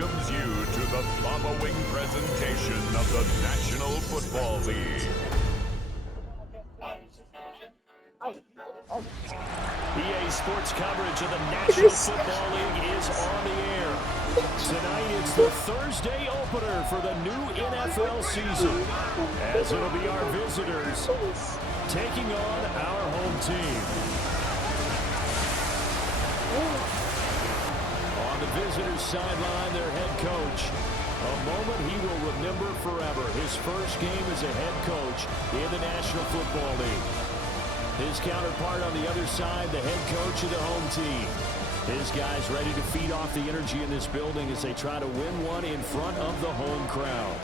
welcomes you to the following presentation of the National Football League. EA Sports coverage of the National Football League is on the air. Tonight it's the Thursday opener for the new NFL season, as it'll be our visitors taking on our home team. On the visitors' sideline, their head coach. A moment he will remember forever. His first game as a head coach in the National Football League. His counterpart on the other side, the head coach of the home team. His guys ready to feed off the energy in this building as they try to win one in front of the home crowd.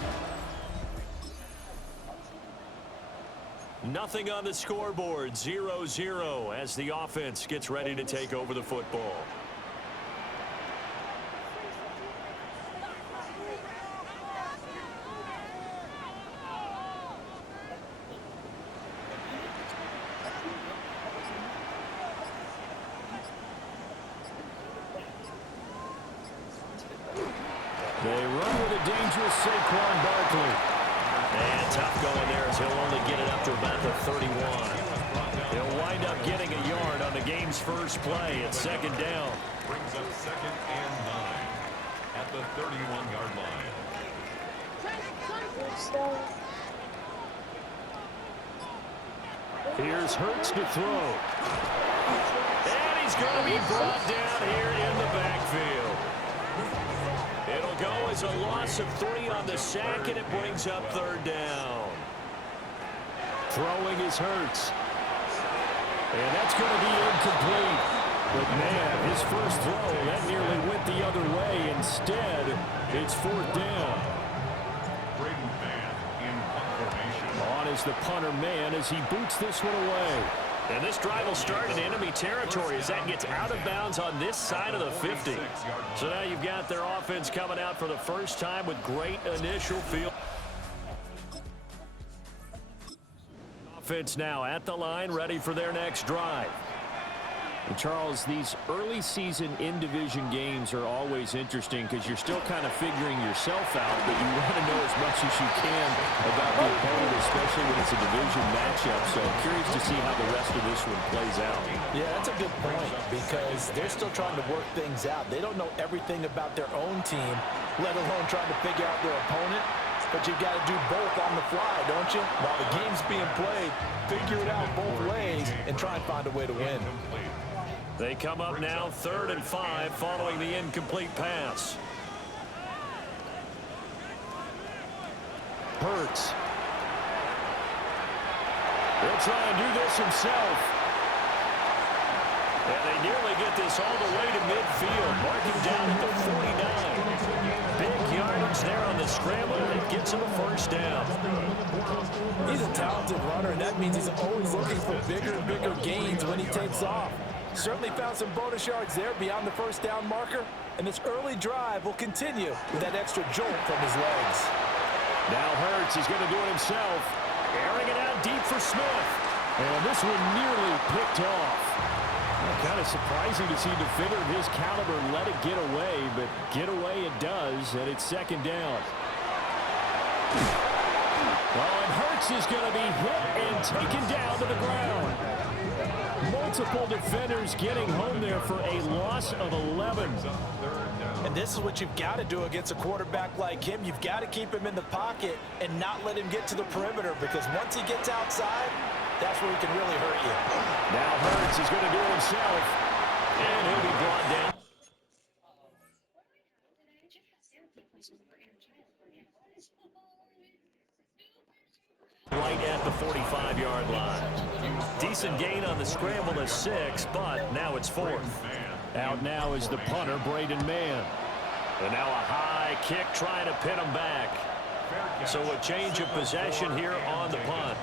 Nothing on the scoreboard, 0-0 as the offense gets ready to take over the football. They run with a dangerous Saquon Barkley. And tough going there as he'll only get it up to about the 31. He'll wind up getting a yard on the game's first play at second down. Brings up 2nd and 9 at the 31-yard line. Here's Hurts to throw. And he's going to be brought down here in the backfield. It'll go as a loss of 3 on the sack, and it brings up 3rd down. Throwing is Hurts. And that's going to be incomplete. But, man, his first throw, that nearly went the other way. Instead, it's 4th down. On is the punter man as he boots this one away. And this drive will start in enemy territory as that gets out of bounds on this side of the 50. So now you've got their offense coming out for the first time with great initial field. Offense now at the line, ready for their next drive. And Charles, these early season in-division games are always interesting because you're still kind of figuring yourself out, but you want to know as much as you can about the opponent, especially when it's a division matchup. So I'm curious to see how the rest of this one plays out. Yeah, that's a good point because they're still trying to work things out. They don't know everything about their own team, let alone trying to figure out their opponent. But you got to do both on the fly, don't you? While the game's being played, figure it out both ways and try and find a way to win. They come up now 3rd and 5 following the incomplete pass. Hurts. He'll try and do this himself. And they nearly get this all the way to midfield, marking down at the 49. Big yardage there on the scramble, and it gets him a 1st down. He's a talented runner, and that means he's always looking for bigger and bigger gains when he takes off. Certainly found some bonus yards there beyond the 1st down marker, and this early drive will continue with that extra jolt from his legs. Now Hurts is going to do it himself, airing it out deep for Smith. And this one nearly picked off. Kind of surprising to see a defender of his caliber let it get away, but get away it does, and it's 2nd down. Oh, and Hurts is going to be hit and taken down to the ground. Multiple defenders getting home there for a loss of 11. And this is what you've got to do against a quarterback like him. You've got to keep him in the pocket and not let him get to the perimeter, because once he gets outside, that's where he can really hurt you. Now Hurts is going to do it himself, and he'll be brought down. Right at the 45-yard line. Decent gain on the scramble to 6, but now it's 4th. Out now is the punter, Braden Mann. And now a high kick trying to pin him back. So a change of possession here on the punt.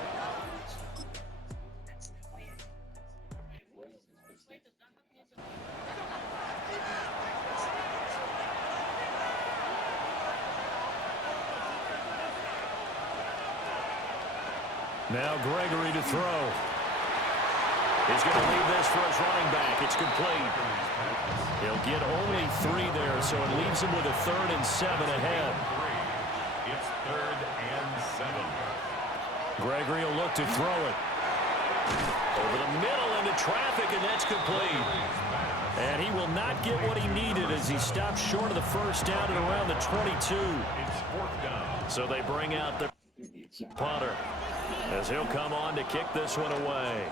Now Gregory to throw. He's going to leave this for his running back. It's complete. He'll get only 3 there, so it leaves him with a 3rd and 7 ahead. It's 3rd and 7. Gregory will look to throw it. Over the middle into traffic, and that's complete. And he will not get what he needed as he stops short of the first down at around the 22. It's 4th down. So they bring out the punter as he'll come on to kick this one away.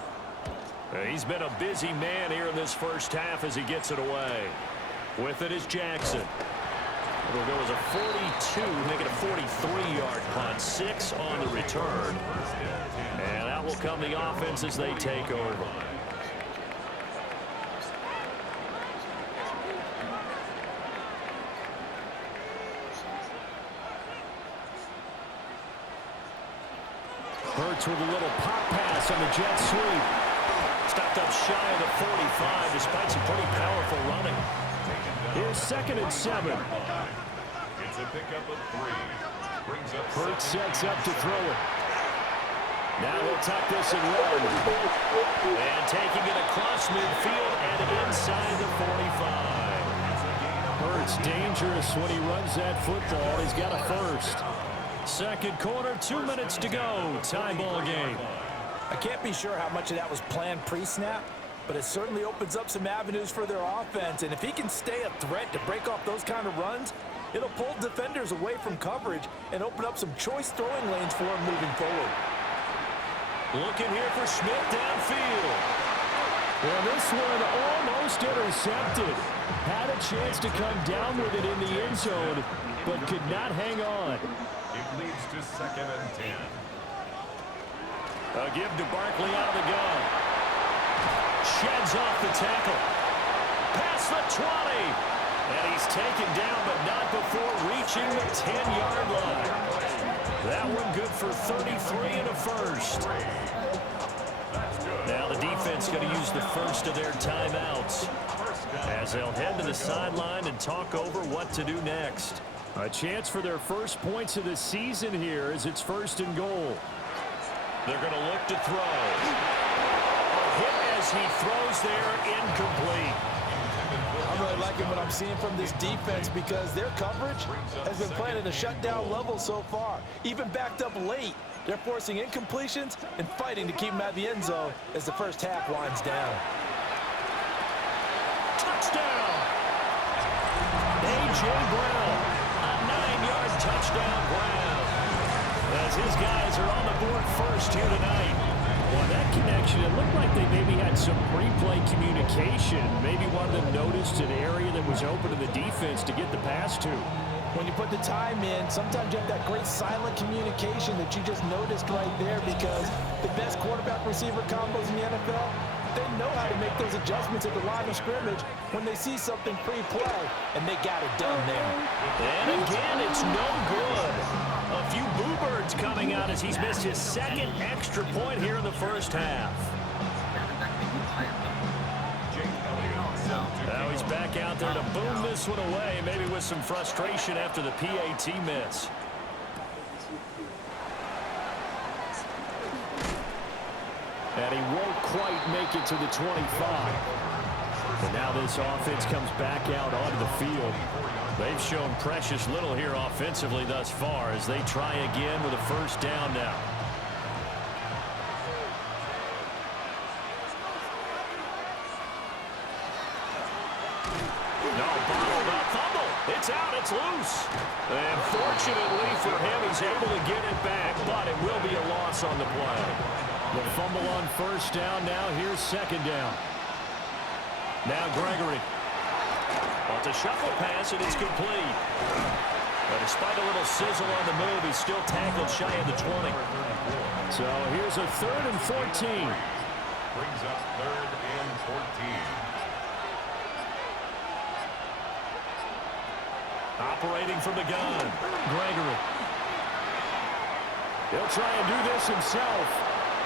He's been a busy man here in this first half as he gets it away. With it is Jackson. It'll go as a 42, make it a 43-yard punt. 6 on the return. And out will come the offense as they take over. Hurts with a little pop pass on the jet sweep. Stopped up shy of the 45 despite some pretty powerful running. Here's 2nd and 7. It's a pickup of 3. Brings up Hurts sets up to throw it. Now he'll tuck this and run. And taking it across midfield and inside the 45. Hurts dangerous when he runs that football. He's got a first. Second quarter, 2 minutes to go. Tie ball game. I can't be sure how much of that was planned pre-snap, but it certainly opens up some avenues for their offense. And if he can stay a threat to break off those kind of runs, it'll pull defenders away from coverage and open up some choice throwing lanes for him moving forward. Looking here for Smith downfield. Well, this one almost intercepted. Had a chance to come down with it in the end zone, but could not hang on. It leads to 2nd and 10. A give to Barkley out of the gun. Sheds off the tackle. Past the 20. And he's taken down, but not before reaching the 10-yard line. That one good for 33 and a first. Now the defense going to use the first of their timeouts as they'll head to the sideline and talk over what to do next. A chance for their first points of the season here as it's 1st and goal. They're going to look to throw. A hit as he throws there, incomplete. I'm really liking what I'm seeing from this defense because their coverage has been playing at a shutdown level so far. Even backed up late, they're forcing incompletions and fighting to keep them out of the end zone as the first half winds down. Touchdown! A.J. Brown, a 9-yard touchdown Brown. As his guys are on the board first here tonight. Well, that connection, it looked like they maybe had some pre-play communication. Maybe one of them noticed an area that was open to the defense to get the pass to. When you put the time in, sometimes you have that great silent communication that you just noticed right there because the best quarterback-receiver combos in the NFL, they know how to make those adjustments at the line of scrimmage when they see something pre-play, and they got it done there. And again, it's no good. A few boo birds coming out as he's missed his 2nd extra point here in the first half. Now he's back out there to boom this one away, maybe with some frustration after the PAT miss. And he won't quite make it to the 25. And now this offense comes back out onto the field. They've shown precious little here offensively thus far as they try again with a first down now. No, bottled up fumble. It's out, it's loose. And fortunately for him, he's able to get it back, but it will be a loss on the play. The fumble on first down now. Here's 2nd down. Now Gregory. It's a shuffle pass, and it's complete. But despite a little sizzle on the move, he's still tackled shy of the 20. So here's a 3rd and 14. Brings up 3rd and 14. Operating from the gun, Gregory. He'll try and do this himself.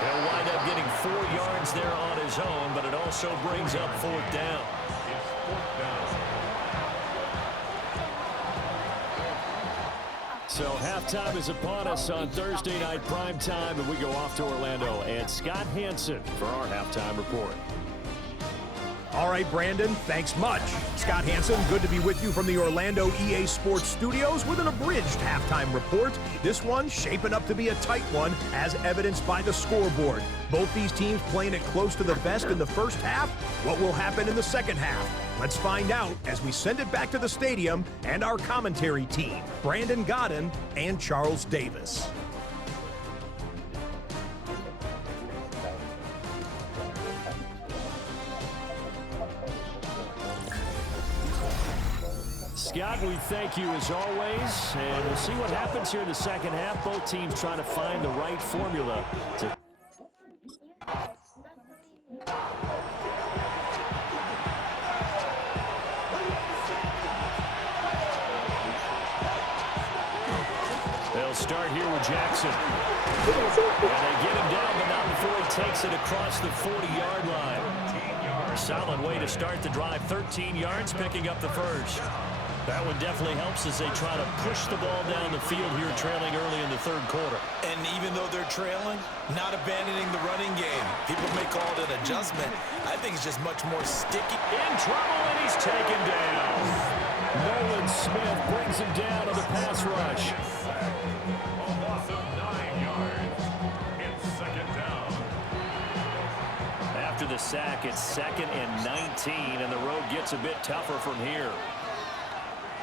He'll wind up getting 4 yards there on his own, but it also brings up 4th down. It's 4th down. So halftime is upon us on Thursday night prime time, and we go off to Orlando. And Scott Hansen for our halftime report. All right, Brandon, thanks much. Scott Hansen, good to be with you from the Orlando EA Sports Studios with an abridged halftime report. This one shaping up to be a tight one, as evidenced by the scoreboard. Both these teams playing it close to the vest in the first half. What will happen in the second half? Let's find out as we send it back to the stadium and our commentary team, Brandon Godden and Charles Davis. Scott, we thank you as always, and we'll see what happens here in the second half. Both teams trying to find the right formula to... They'll start here with Jackson. And they get him down, but not before he takes it across the 40-yard line. A solid way to start the drive. 13 yards, picking up the first. That one definitely helps as they try to push the ball down the field here, trailing early in the third quarter. And even though they're trailing, not abandoning the running game. People may call it an adjustment. I think it's just much more sticky. In trouble, and he's taken down. Nolan Smith brings him down on the pass rush. A loss of 9 yards. It's second down. After the sack, it's 2nd and 19, and the road gets a bit tougher from here.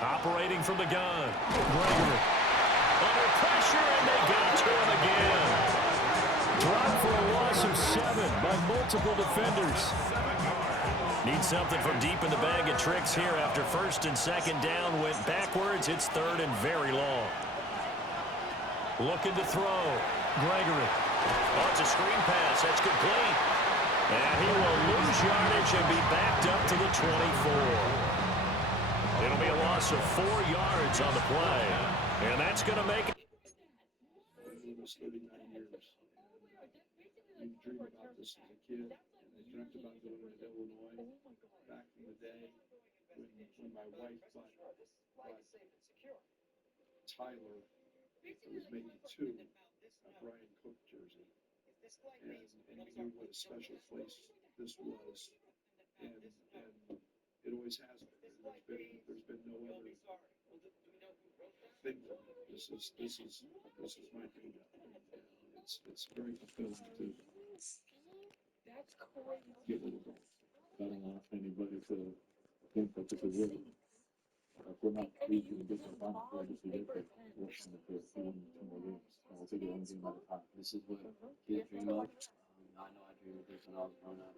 Operating from the gun. Gregory. Under pressure, and they get to him again. Dropped for a loss of 7 by multiple defenders. Need something from deep in the bag of tricks here after 1st and 2nd down. Went backwards. It's 3rd and very long. Looking to throw. Gregory. Oh, it's a screen pass. That's complete. And he will lose yardage and be backed up to the 24. It'll be a loss of 4 yards on the play. And that's going to make it. Almost 39 years. You dream about this as a kid, and I dreamt about going to Illinois back in the day when my wife bought Tyler, it was maybe 2, a Brian Cook jersey. And you knew what a special place this was. And it always has been. There's been no other thing for me. This is my dream. It's very fulfilling to get rid of it. I don't want anybody to think that this is it. If we're not reaching a different line, we're just get it. We're trying to put 2 more games. And we'll take it one game at a time. This is what kids dream of. I know I dreamed of this when I was growing up.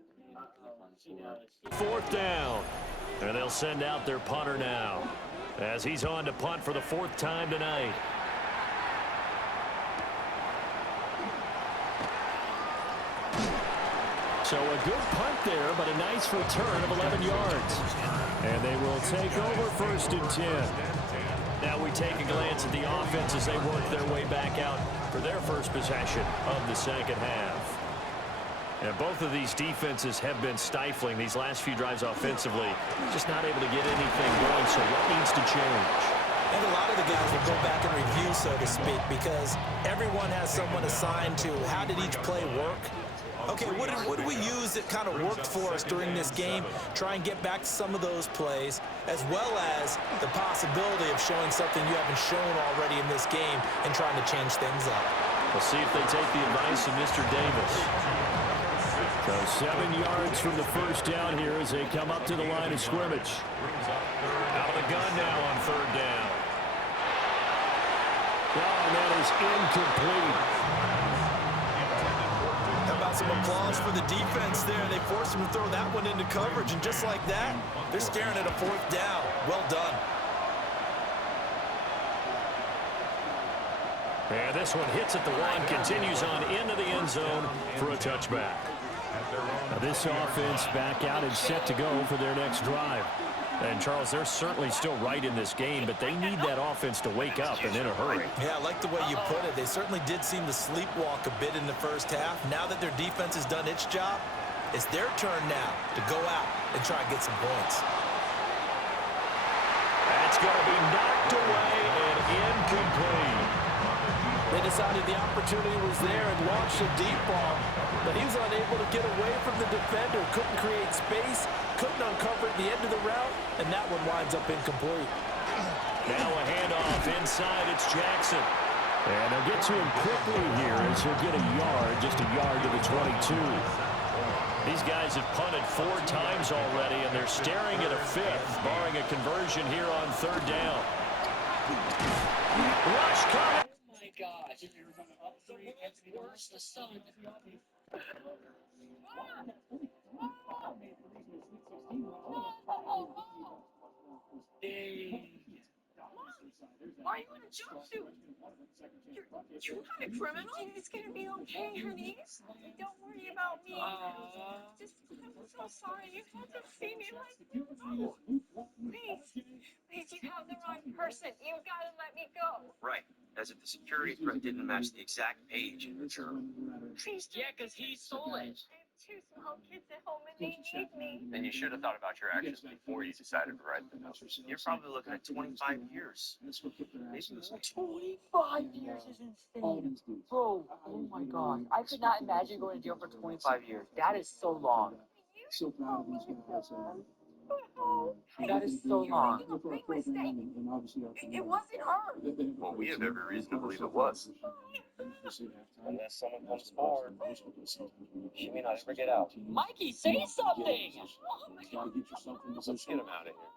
4th down. And they'll send out their punter now, as he's on to punt for the 4th time tonight. So a good punt there, but a nice return of 11 yards. And they will take over 1st and 10. Now we take a glance at the offense as they work their way back out for their first possession of the second half. And both of these defenses have been stifling these last few drives offensively. Just not able to get anything going, so what needs to change? And a lot of the guys will go back and review, so to speak, because everyone has someone assigned to how did each play work. Okay, what did we use that kind of worked for us during this game? Try and get back to some of those plays, as well as the possibility of showing something you haven't shown already in this game and trying to change things up. We'll see if they take the advice of Mr. Davis. So 7 yards from the first down here as they come up to the line of scrimmage. Out of the gun now on 3rd down. Oh, and that is incomplete. How about some applause for the defense there? They forced him to throw that one into coverage, and just like that, they're staring at a 4th down. Well done. And this one hits at the 1, continues on into the end zone for a touchback. Now this offense back out and set to go for their next drive. And, Charles, they're certainly still right in this game, but they need that offense to wake up and in a hurry. Yeah, I like the way you put it. They certainly did seem to sleepwalk a bit in the first half. Now that their defense has done its job, it's their turn now to go out and try and get some points. That's It's going to be knocked away and incomplete. They decided the opportunity was there and launched a deep ball, but he was unable to get away from the defender, couldn't create space, couldn't uncover at the end of the route, and that one winds up incomplete. Now a handoff inside. It's Jackson. And they'll get to him quickly here as he'll get a yard, just a yard to the 22. These guys have punted 4 times already, and they're staring at a 5th, barring a conversion here on 3rd down. Rush coming. Oh my gosh. The worst, the sun. Why are you in a jumpsuit? You're not a criminal. It's gonna be okay, honey. Don't worry about me. Just, I'm so sorry. You had to see me like this. Oh, please, you have the wrong person. You gotta let me go. Right. As if the security threat didn't match the exact page in the journal. Please. Yeah, because he stole it. I have 2 small kids at home and they need me. Then you should have thought about your actions before you decided to write the note. You're probably looking at 25 years. Maybe more. 25 years is insane. Bro, oh my gosh. I could not imagine going to jail for 25 years. That is so long. So proud of these guys. That is so long. You made a big mistake. It wasn't her. Well, we have every reason to believe it was. Unless someone comes forward, she may not ever get out. Mikey, say something! Let's get him out of here.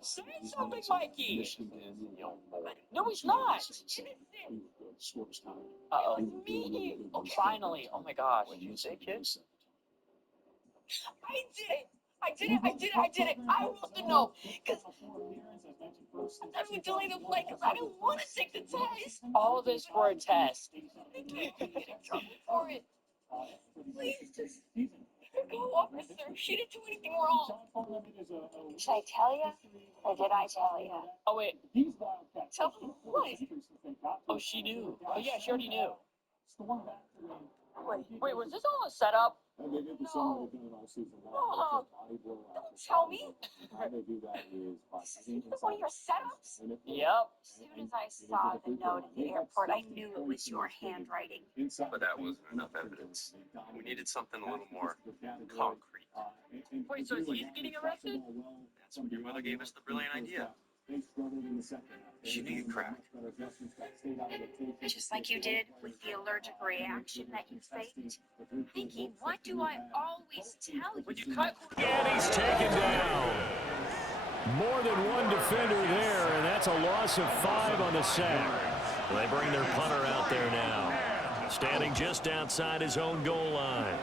Say something, Mikey! No, he's not! Uh-oh. Me. Oh, finally. Oh my gosh. What did you say, kids? I did it. I want to know. Because I would delay the flight because I don't want to take the test. All of this for a test. I can't get in trouble for it. Please, just go, officer. She didn't do anything wrong. Should I tell you? Or did I tell you? Oh, wait. Tell them what? Oh, she knew. Oh, yeah, she already knew. Wait, Wait, was this all a setup? no. Mom, don't tell me. This isn't one of your setups? Yep. As soon as I saw the note at the airport, I knew it was your handwriting. But that wasn't enough evidence. We needed something a little more concrete. Wait, so he's getting arrested? That's when your mother gave us the brilliant idea. She knew you'd crack. Just like you did with the allergic reaction that you faked. Thinking, what do I always tell you? Would you cut? And he's taken down. More than one defender there, and that's a loss of 5 on the sack. They bring their punter out there now, standing just outside his own goal line.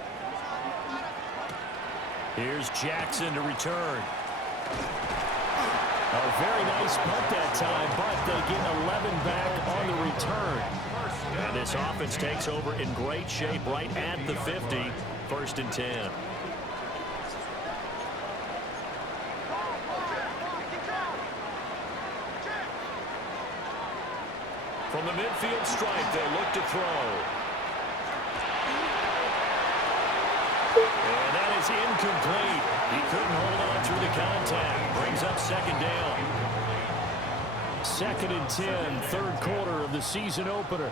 Here's Jackson to return. A very nice punt that time, but they get 11 back on the return. And this offense takes over in great shape right at the 50, 1st and 10. From the midfield stripe, they'll look to throw. And that is incomplete. He couldn't hold on through the contact. Brings up 2nd down. 2nd and 10, 3rd quarter of the season opener.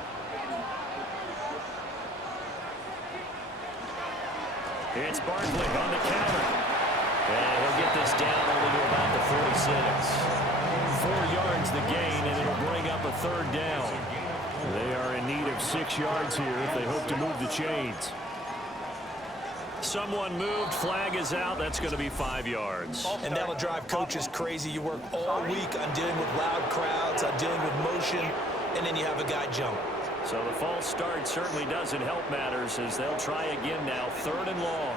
It's Barkley on the counter. And he'll get this down only to about the 46. 4 yards the gain, and it'll bring up a 3rd down. They are in need of 6 yards here if they hope to move the chains. Someone moved, flag is out. That's going to be 5 yards. And that'll drive coaches crazy. You work all week on dealing with loud crowds, on dealing with motion, and then you have a guy jump. So the false start certainly doesn't help matters as they'll try again now, 3rd and long.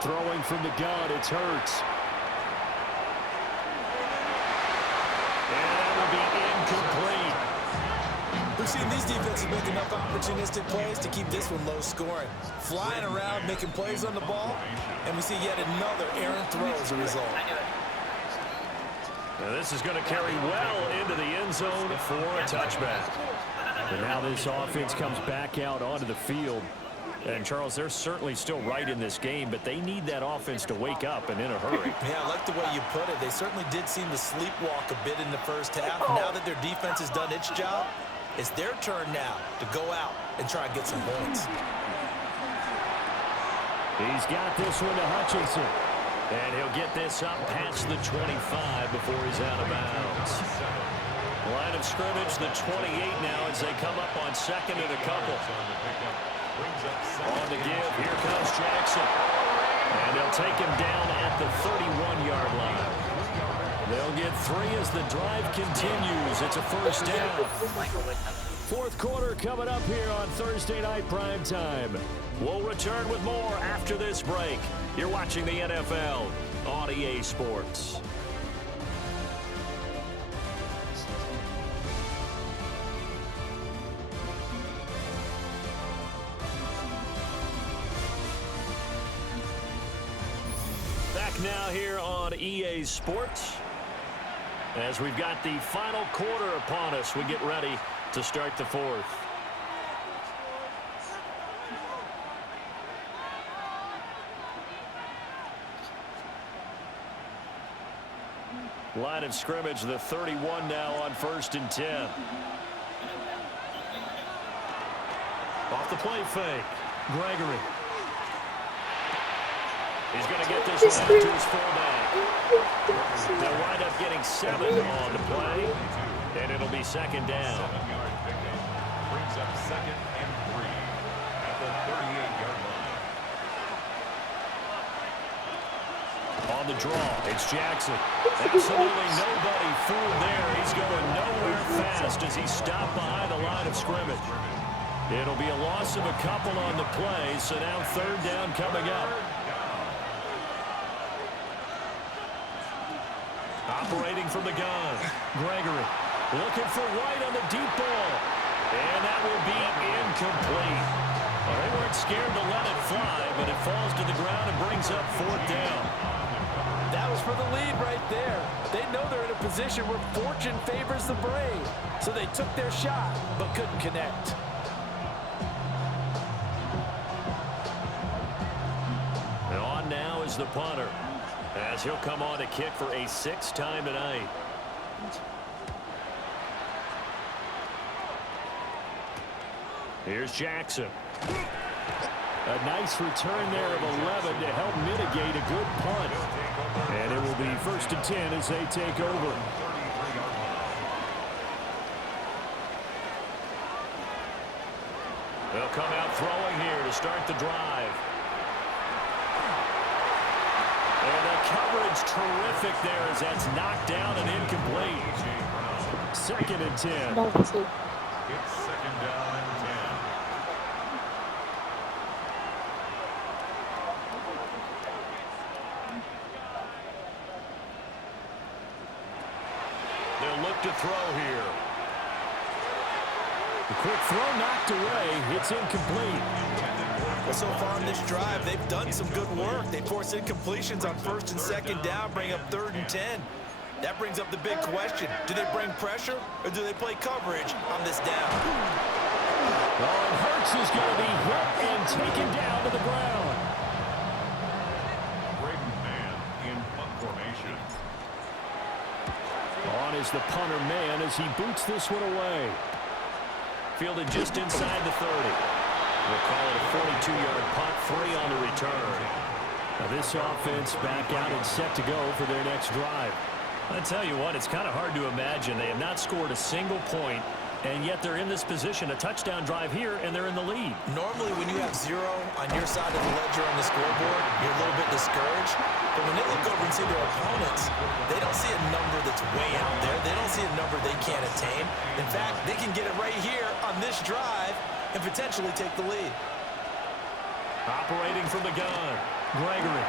Throwing from the gun, it's Hurts. And that will be incomplete. We've seen these defenses make enough opportunistic plays to keep this one low scoring. Flying around, making plays on the ball, and we see yet another errant throw as a result. Now this is going to carry well into the end zone for a touchback. And now this offense comes back out onto the field. And, Charles, they're certainly still right in this game, but they need that offense to wake up and in a hurry. Yeah, I like the way you put it. They certainly did seem to sleepwalk a bit in the first half. Now that their defense has done its job, it's their turn now to go out and try and get some points. He's got this one to Hutchinson. And he'll get this up past the 25 before he's out of bounds. Line of scrimmage, the 28 now as they come up on second and a couple. On the give, here comes Jackson. And they'll take him down at the 31-yard line. They'll get 3 as the drive continues. It's a first down. Fourth quarter coming up here on Thursday Night Primetime. We'll return with more after this break. You're watching the NFL on EA Sports. Back now here on EA Sports. As we've got the final quarter upon us, we get ready to start the fourth. Line of scrimmage, the 31 now on 1st and 10. Off the play fake. Gregory. He's going to get this one out to his fullback. They'll wind up getting 7 on the play, and it'll be second down. 7-yard pickup brings up 2nd and 3 at the 38-yard line. On the draw, it's Jackson. Absolutely nobody fooled there. He's going nowhere fast as he's stopped behind the line of scrimmage. It'll be a loss of a couple on the play, so now third down coming up. Operating from the gun, Gregory looking for White on the deep ball. And that will be incomplete. Well, they weren't scared to let it fly, but it falls to the ground and brings up 4th down. That was for the lead right there. They know they're in a position where fortune favors the brave. So they took their shot, but couldn't connect. And on now is the punter, as he'll come on to kick for a 6th time tonight. Here's Jackson. A nice return there of 11 to help mitigate a good punt. And it will be 1st and 10 as they take over. They'll come out throwing here to start the drive. And the coverage terrific there as that's knocked down and incomplete. 2nd and 10. It's 2nd down and 10. They'll look to throw here. The quick throw knocked away. It's incomplete. Well, so far in this drive, they've done some good work. They force incompletions on 1st and 2nd down, bring up 3rd and 10. That brings up the big question. Do they bring pressure or do they play coverage on this down? Oh, and Hurts is going to be hit and taken down to the ground. Braden Man in punt formation. On is the punter man as he boots this one away. Fielded just inside the 30. We'll call it a 42-yard punt, 3 on the return. Now this offense back out and set to go for their next drive. I tell you what, it's kind of hard to imagine. They have not scored a single point, and yet they're in this position, a touchdown drive here, and they're in the lead. Normally, when you have 0 on your side of the ledger on the scoreboard, you're a little bit discouraged. But when they look over and see their opponents, they don't see a number that's way out there. They don't see a number they can't attain. In fact, they can get it right here on this drive and potentially take the lead. Operating from the gun, Gregory.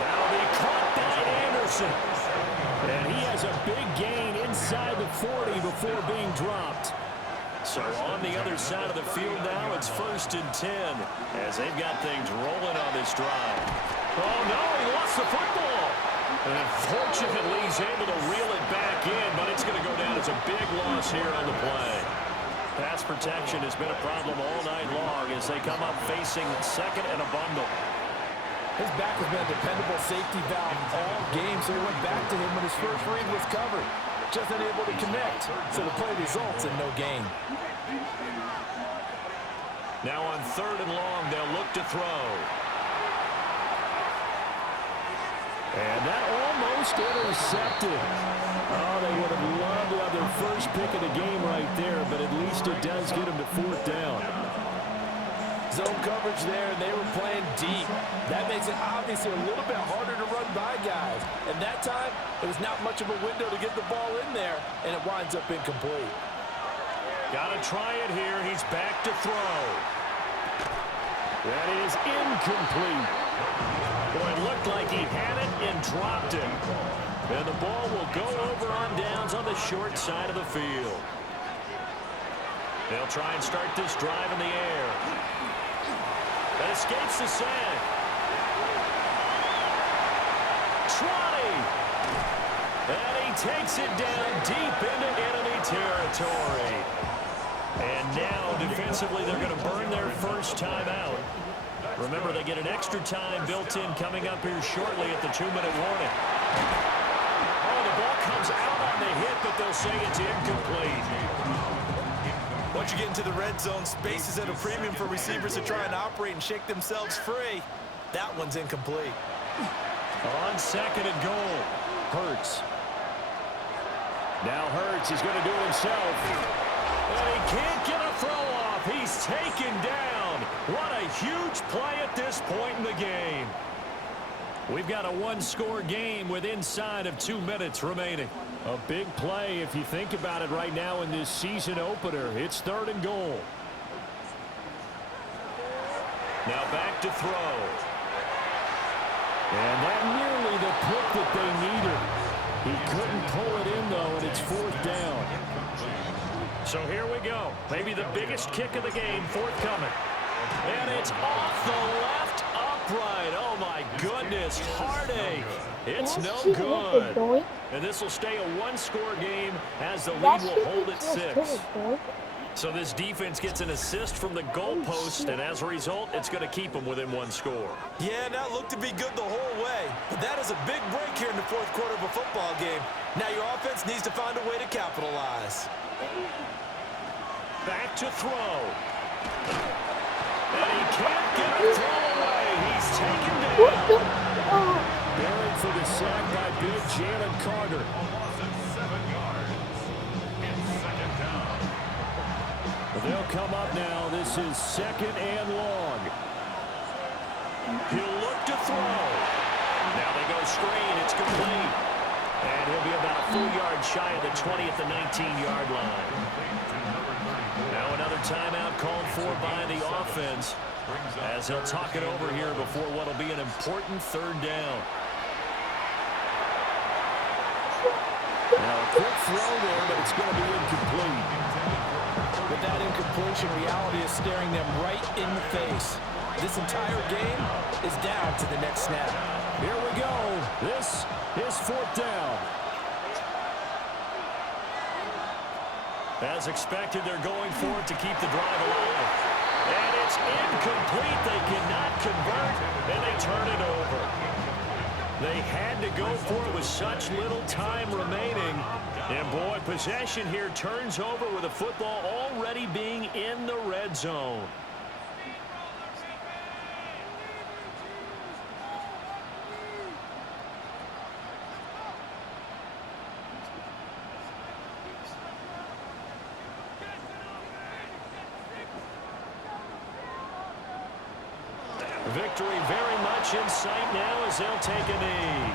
That'll be caught by Anderson. And he has a big gain inside the 40 before being dropped. So on the other side of the field now, it's 1st and 10 as they've got things rolling on this drive. Oh, no, he lost the football. And fortunately, he's able to reel it back in, but it's going to go down as a big loss here on the play. Pass protection has been a problem all night long as they come up facing second and a bundle. His back has been a dependable safety valve all game, so he went back to him when his first read was covered. Just unable to connect, so the play results in no gain. Now on 3rd and long, they'll look to throw. And that almost intercepted. Oh, they would have loved to have their first pick of the game right there, but at least it does get them to 4th down. Zone coverage there, and they were playing deep. That makes it obviously a little bit harder to run by guys. And that time, it was not much of a window to get the ball in there, and it winds up incomplete. Got to try it here. He's back to throw. That is incomplete. Boy, it looked like he had it and dropped it. And the ball will go over on downs on the short side of the field. They'll try and start this drive in the air. That escapes the sack. Trotty. And he takes it down deep into enemy territory. And now, defensively, they're going to burn their first timeout. Remember, they get an extra time built in coming up here shortly at the 2-minute warning. Oh, the ball comes out on the hit, but they'll say it's incomplete. Once you get into the red zone, space is at a premium for receivers to try and operate and shake themselves free. That one's incomplete. On 2nd and goal, Hurts. Now Hurts is going to do it himself. And he can't get a throw off. He's taken down. What a huge play at this point in the game. We've got a 1-score game with inside of 2 minutes remaining. A big play if you think about it right now in this season opener. It's 3rd and goal. Now back to throw. And that nearly the pick that they needed. He couldn't pull it in, though, and it's 4th down. So here we go. Maybe the biggest kick of the game forthcoming. And it's off the left upright. Oh, my goodness. Heartache. It's no good. And this will stay a 1-score game as the lead will hold at 6. So this defense gets an assist from the goalpost, and as a result, it's going to keep them within 1 score. Yeah, that looked to be good the whole way. But that is a big break here in the 4th quarter of a football game. Now your offense needs to find a way to capitalize. Back to throw. And he can't get a throw away. He's taken down. Buried for the sack by big Jalen Carter. They'll come up now. This is 2nd and long. He'll look to throw. Now they go screen. It's complete. And he'll be about a full yard shy of the 20 at the 19-yard line. Now another timeout called for by the offense as they'll talk it over here before what will be an important 3rd down. Now a quick throw there, but it's going to be incomplete. With that incompletion, reality is staring them right in the face. This entire game is down to the next snap. Here we go. This is 4th down. As expected, they're going for it to keep the drive alive. And it's incomplete. They cannot convert, and they turn it over. They had to go for it with such little time remaining. And, boy, possession here turns over with the football already being in the red zone. Victory very much in sight now as they'll take a knee.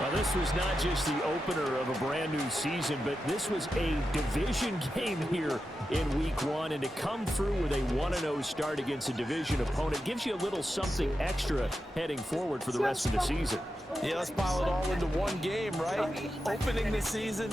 Well, this was not just the opener of a brand new season, but this was a division game here in week 1. And to come through with a 1-0 start against a division opponent gives you a little something extra heading forward for the rest of the season. Yeah, let's pile it all into one game, right? Opening the season,